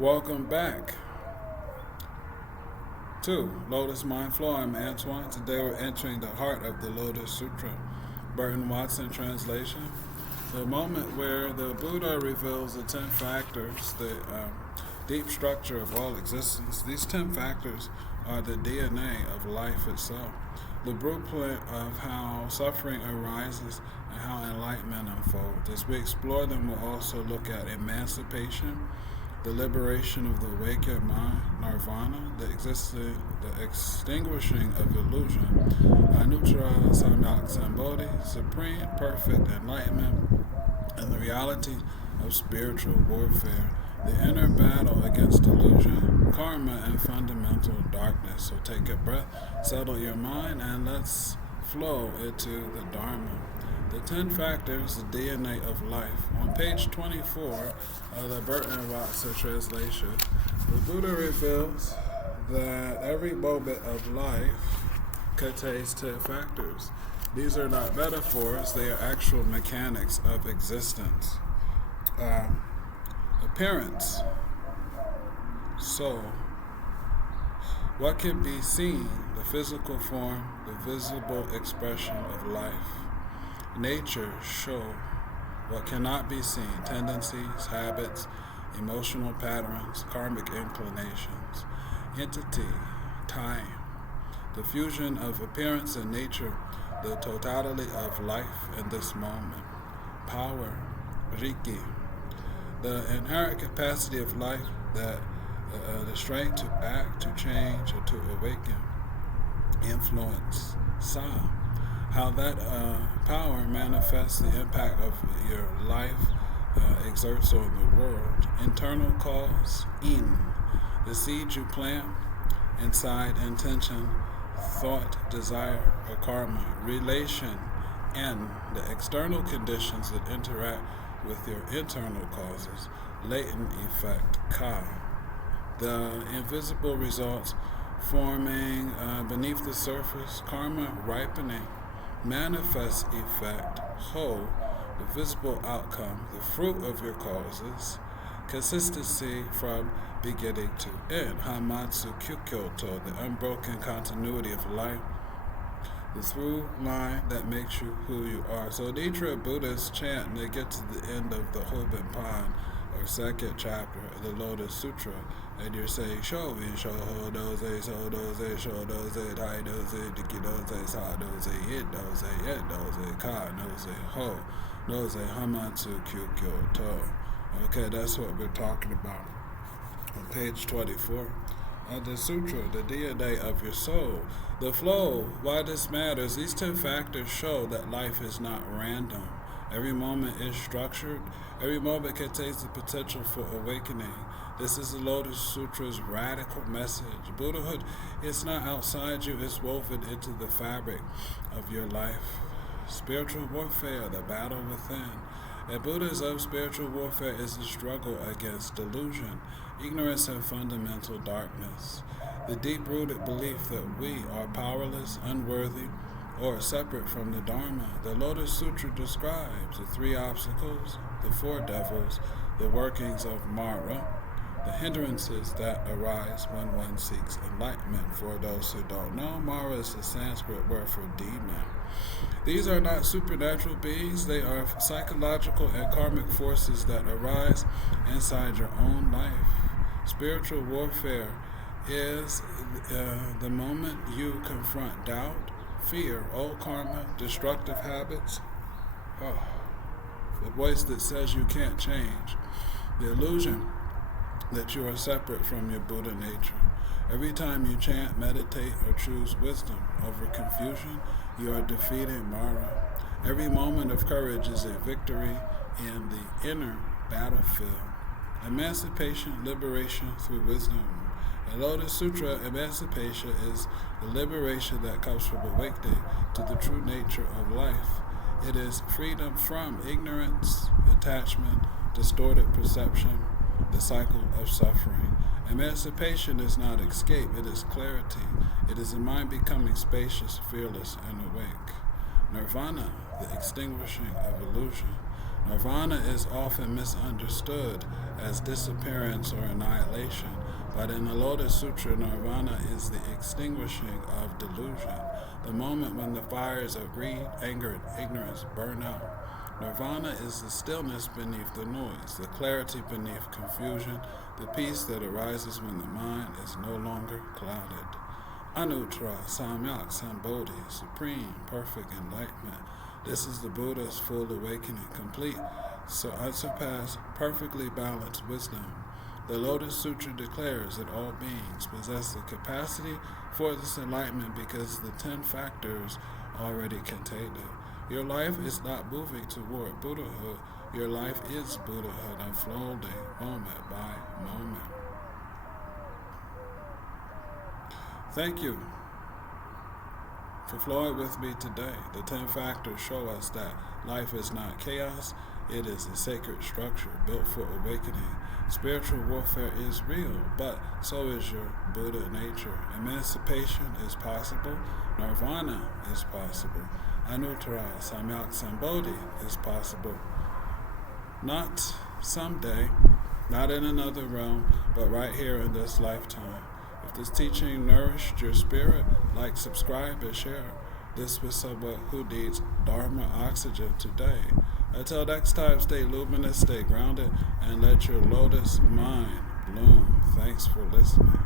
Welcome back to Lotus Mind Flow. I'm Antoine. Today we're entering the heart of the Lotus Sutra, Burton Watson translation. The moment where the Buddha reveals the 10 factors, the deep structure of all existence. These 10 factors are the DNA of life itself, the blueprint of how suffering arises and how enlightenment unfolds. As we explore them, we'll also look at emancipation, the liberation of the awakened mind, Nirvāṇa, the extinguishing of illusion, Anuttara, samyak, saṃbodhi, supreme, perfect enlightenment, and the reality of spiritual warfare, the inner battle against delusion, karma, and fundamental darkness. So take a breath, settle your mind, and let's flow into the Dharma. The 10 factors, the DNA of life. On page 24 of the Burton Watson translation, the Buddha reveals that every moment of life contains 10 factors. These are not metaphors, they are actual mechanics of existence. Appearance. So, what can be seen? The physical form, the visible expression of life. Nature show what cannot be seen, tendencies, habits, emotional patterns, karmic inclinations. Entity, time, the fusion of appearance and nature, the totality of life in this moment. Power, Riki, the inherent capacity of life, that the strength to act, to change, or to awaken. Influence, Sa, how that power manifests the impact of your life, exerts on the world. Internal cause, In, the seed you plant inside intention, thought, desire, or karma. Relation, En, the external conditions that interact with your internal causes. Latent effect, Ka, the invisible results forming beneath the surface. Karma, ripening. Manifest effect, Ho, the visible outcome, the fruit of your causes. Consistency from beginning to end. Hamatsu Kyukyoto, the unbroken continuity of life, the through line that makes you who you are. So Nitra Buddhists chant and they get to the end of the Hoben Pond, or second chapter of the Lotus Sutra, and you're saying show me, show ho doze, so doze, show doze, tai doze, diki doze, sa doze, it doze, et doze, ka doze, ho doze, hamatsu kyukyoto. Okay, that's what we're talking about on page 24 of the sutra, the DNA of your soul. The flow, why this matters, these 10 factors show that life is not random. Every moment is structured. Every moment contains the potential for awakening. This is the Lotus Sutra's radical message. Buddhahood is not outside you, it's woven into the fabric of your life. Spiritual warfare, the battle within. And Buddhism, spiritual warfare is the struggle against delusion, ignorance, and fundamental darkness. The deep-rooted belief that we are powerless, unworthy, or separate from the Dharma. The Lotus Sutra describes the 3 obstacles, the 4 devils, the workings of Mara, the hindrances that arise when one seeks enlightenment. For those who don't know, Mara is the Sanskrit word for demon. These are not supernatural beings, they are psychological and karmic forces that arise inside your own life. Spiritual warfare is the moment you confront doubt, fear, old karma, destructive habits, the voice that says you can't change, the illusion that you are separate from your Buddha nature. Every time you chant, meditate, or choose wisdom over confusion, you are defeating Mara. Every moment of courage is a victory in the inner battlefield. Emancipation, liberation through wisdom. In Lotus Sutra, emancipation is the liberation that comes from awakening to the true nature of life. It is freedom from ignorance, attachment, distorted perception, the cycle of suffering. Emancipation is not escape, it is clarity. It is the mind becoming spacious, fearless, and awake. Nirvāṇa, the extinguishing of illusion. Nirvāṇa is often misunderstood as disappearance or annihilation, but in the Lotus Sutra, Nirvāṇa is the extinguishing of delusion, the moment when the fires of greed, anger, and ignorance burn out. Nirvāṇa is the stillness beneath the noise, the clarity beneath confusion, the peace that arises when the mind is no longer clouded. Anuttara, samyak, saṃbodhi, supreme, perfect enlightenment. This is the Buddha's full awakening, complete, so unsurpassed, perfectly balanced wisdom. The Lotus Sutra declares that all beings possess the capacity for this enlightenment because the 10 factors already contain it. Your life is not moving toward Buddhahood. Your life is Buddhahood, unfolding moment by moment. Thank you for flowing with me today. The 10 factors show us that life is not chaos. It is a sacred structure built for awakening. Spiritual warfare is real, but so is your Buddha nature. Emancipation is possible. Nirvāṇa is possible. Anuttara, samyak, saṃbodhi is possible. Not someday, not in another realm, but right here in this lifetime. If this teaching nourished your spirit, like, subscribe, and share. This was someone who needs Dharma oxygen today. Until next time, stay luminous, stay grounded, and let your lotus mind bloom. Thanks for listening.